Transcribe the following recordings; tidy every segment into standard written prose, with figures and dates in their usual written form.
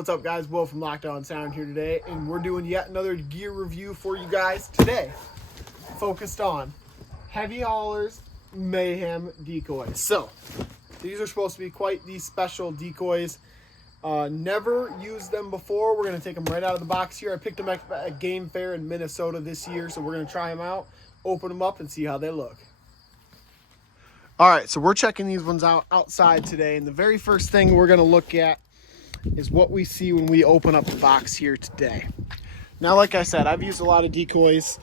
what's up guys? Will from Lockdown Sound here today, and we're doing yet another gear review for you guys today, focused on heavy haulers, Mayhem Decoys. So these are supposed to be quite these special decoys. Never used them before. We're going to take them right out of the box here. I picked them at a game fair in Minnesota this year, so we're going to try them out, open them up, and see how they look. All right, so we're checking these ones out outside today, and the very first thing we're going to look at is what we see when we open up the box here today. Now, like I said, I've used a lot of decoys,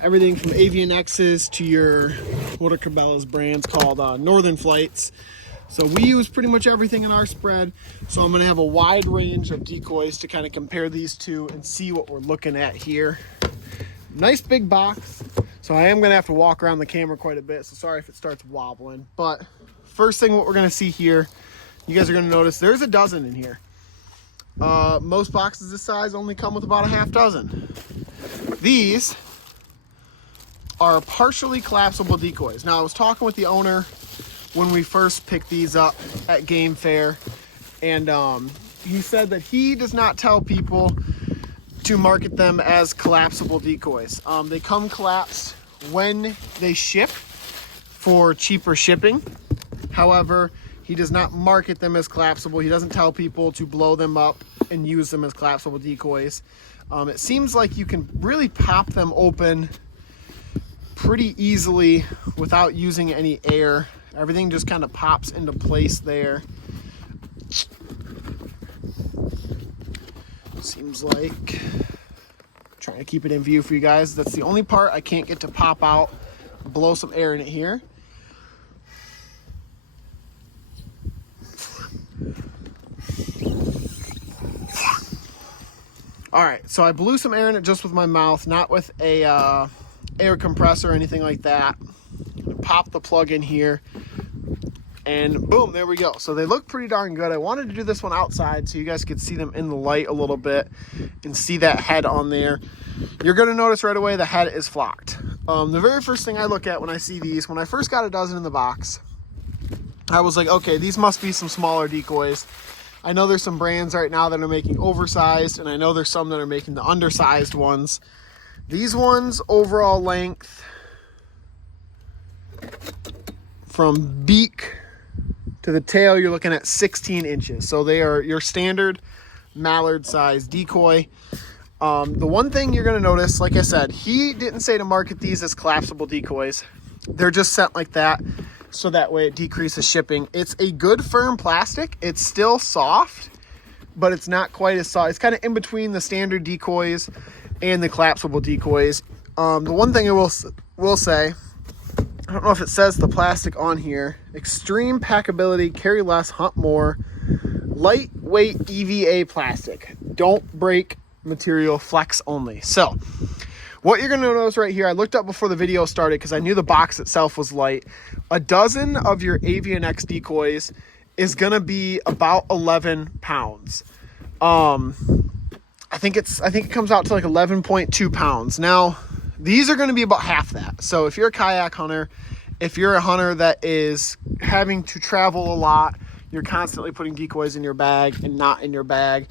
everything from Avian X's to your, what are Cabela's brands called, Northern Flights. So we use pretty much everything in our spread. So I'm going to have a wide range of decoys to kind of compare these two and see what we're looking at here. Nice big box. So I am going to have to walk around the camera quite a bit. So sorry if it starts wobbling. But first thing what we're going to see here, you guys are going to notice there's a dozen in here. Most boxes this size only come with about a half dozen. These are partially collapsible decoys. Now I was talking with the owner when we first picked these up at Game Fair, and he said that he does not tell people to market them as collapsible decoys. They come collapsed when they ship for cheaper shipping. However, he does not market them as collapsible. He doesn't tell people to blow them up and use them as collapsible decoys. It seems like you can really pop them open pretty easily without using any air. Everything just kind of pops into place there. Seems like, trying to keep it in view for you guys. That's the only part I can't get to pop out, blow some air in it here. All right, so I blew some air in it just with my mouth, not with a air compressor or anything like that. I'm gonna pop the plug in here, and boom, there we go. So they look pretty darn good. I wanted to do this one outside so you guys could see them in the light a little bit and see that head on there. You're gonna notice right away the head is flocked. The very first thing I look at when I see these, when I first got a dozen in the box, I was like, okay, these must be some smaller decoys. I know there's some brands right now that are making oversized, and I know there's some that are making the undersized ones. These ones, overall length from beak to the tail, you're looking at 16 inches. So they are your standard mallard size decoy. The one thing you're gonna notice, like I said, he didn't say to market these as collapsible decoys. They're just sent like that, so that way it decreases shipping. It's a good firm plastic. It's still soft, but it's not quite as soft. It's kind of in between the standard decoys and the collapsible decoys. The one thing I will say, I don't know if it says the plastic on here, extreme packability, carry less, hunt more, lightweight EVA plastic, don't break material, flex only. So what you're going to notice right here, I looked up before the video started because I knew the box itself was light. A dozen of your Avian X decoys is going to be about 11 pounds. I think it comes out to like 11.2 pounds. Now, these are going to be about half that. So if you're a kayak hunter, if you're a hunter that is having to travel a lot, you're constantly putting decoys in your bag and not in your bag,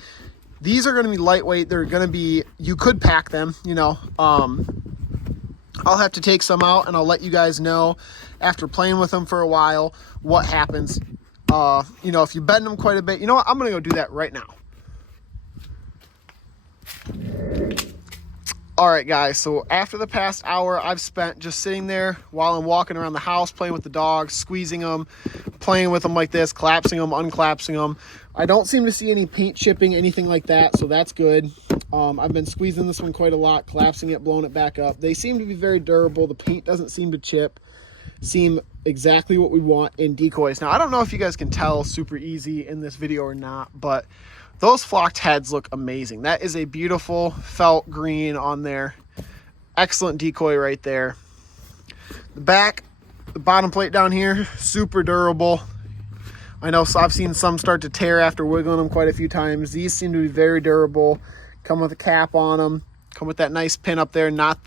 these are going to be lightweight. They're going to be, you could pack them, you know. I'll have to take some out and I'll let you guys know after playing with them for a while what happens. You know, if you bend them quite a bit, you know what, I'm going to go do that right now. All right, guys, so after the past hour I've spent just sitting there while I'm walking around the house, playing with the dogs, squeezing them, playing with them like this, collapsing them, unclapping them. I don't seem to see any paint chipping, anything like that, so that's good. I've been squeezing this one quite a lot, collapsing it, blowing it back up. They seem to be very durable. The paint doesn't seem to chip. Seem exactly what we want in decoys. Now, I don't know if you guys can tell super easy in this video or not, but those flocked heads look amazing. That is a beautiful felt green on there. Excellent decoy right there. The back, the bottom plate down here, super durable. I know I've seen some start to tear after wiggling them quite a few times. These seem to be very durable. Come with a cap on them. Come with that nice pin up there, not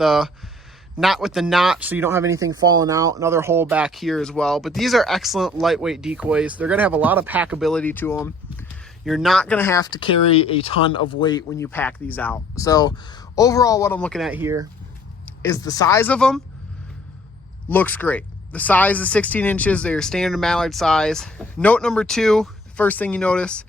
with the notch, so you don't have anything falling out. Another hole back here as well. But these are excellent lightweight decoys. They're going to have a lot of packability to them. You're not going to have to carry a ton of weight when you pack these out. So overall, what I'm looking at here is the size of them looks great. The size is 16 inches. They're standard mallard size. Note number 2, first thing you notice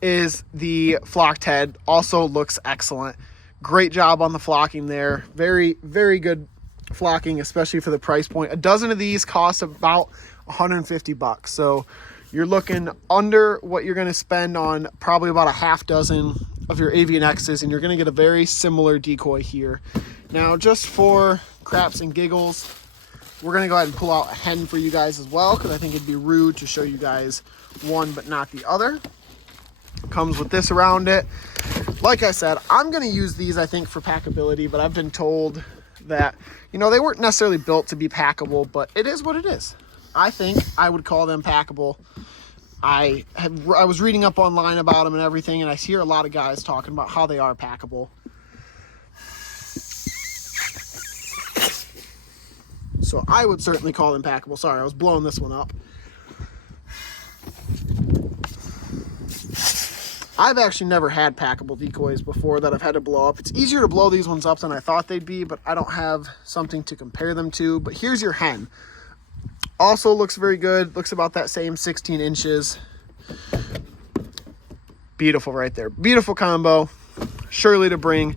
is the flocked head also looks excellent. Great job on the flocking there. Very, very good flocking, especially for the price point. A dozen of these cost about 150 bucks. So you're looking under what you're going to spend on probably about a half dozen of your Avian X's, and you're going to get a very similar decoy here. Now, just for craps and giggles, we're going to go ahead and pull out a hen for you guys as well, because I think it'd be rude to show you guys one but not the other. Comes with this around it. Like I said, I'm going to use these, I think, for packability, but I've been told that, you know, they weren't necessarily built to be packable, but it is what it is. I think I would call them packable. I was reading up online about them and everything, and I hear a lot of guys talking about how they are packable. So I would certainly call them packable. Sorry, I was blowing this one up. I've actually never had packable decoys before that I've had to blow up. It's easier to blow these ones up than I thought they'd be, but I don't have something to compare them to. But here's your hen. Also looks very good. Looks about that same 16 inches. Beautiful right there. Beautiful combo. Surely to bring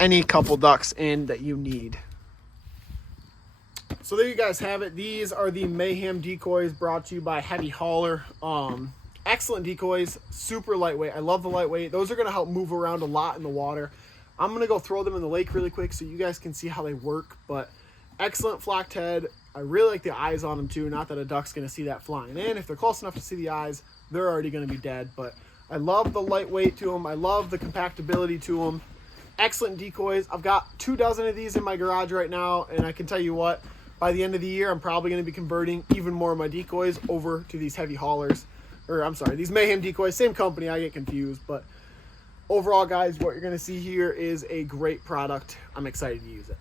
any couple ducks in that you need. So there you guys have it. These are the Mayhem Decoys brought to you by Heavy Hauler. Excellent decoys. Super lightweight. I love the lightweight. Those are going to help move around a lot in the water. I'm going to go throw them in the lake really quick so you guys can see how they work. But excellent flocked head. I really like the eyes on them too. Not that a duck's going to see that flying in. If they're close enough to see the eyes, they're already going to be dead. But I love the lightweight to them. I love the compactability to them. Excellent decoys. I've got 2 dozen of these in my garage right now. And I can tell you what, by the end of the year, I'm probably going to be converting even more of my decoys over to these Heavy Haulers. Or I'm sorry, these Mayhem Decoys. Same company. I get confused. But overall, guys, what you're going to see here is a great product. I'm excited to use it.